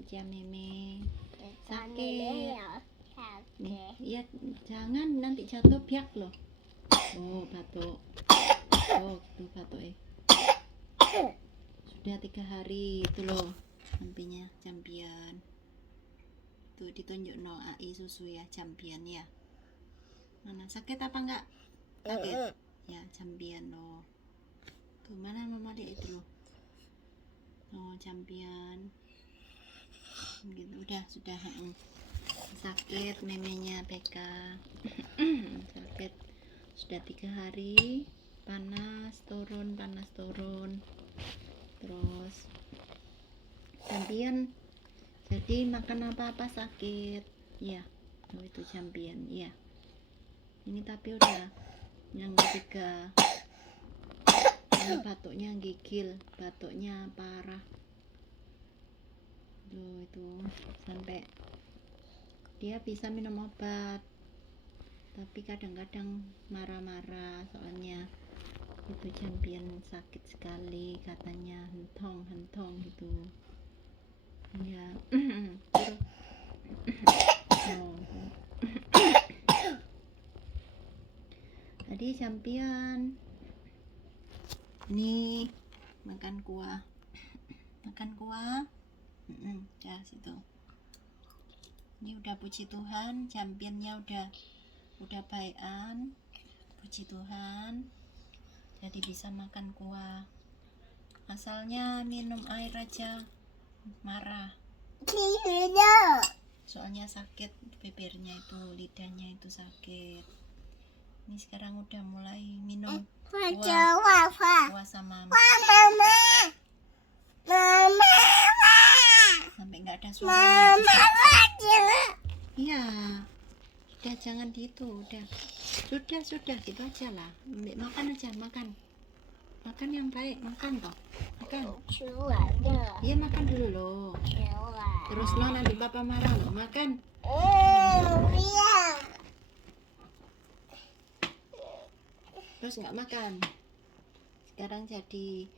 Cicia Meme sakit nih. Ya jangan nanti jatuh biak loh. Oh batuk. Oh tuh batuk sudah 3 hari itu loh sampingnya campian tuh ditunjuk no AI susu ya campian ya. Mana sakit apa enggak? Sakit ya campian loh. Tuh mana mama lihat itu loh. Oh campian gitu udah sudah sakit memenya PK sakit sudah 3 hari panas turun terus campian jadi makan apa-apa sakit ya. Oh itu campian ya ini tapi udah yang ketiga ini batuknya gigil batuknya parah tuh itu sampai dia bisa minum obat tapi kadang-kadang marah-marah soalnya itu campian sakit sekali katanya hentong gitu ya. Oh. Tadi campian ini makan kuah ya situ. Ini udah puji Tuhan championnya udah baikan puji Tuhan jadi bisa makan kuah. Asalnya minum air aja marah soalnya sakit bibirnya itu lidahnya itu sakit. Ini sekarang udah mulai minum kuah sama mama sampai nggak ada suaranya. Iya udah jangan gitu sudah gitu aja lah. Makan aja makan yang baik makan toh makan iya makan dulu loh terus lo nanti papa marah lo makan terus nggak makan sekarang jadi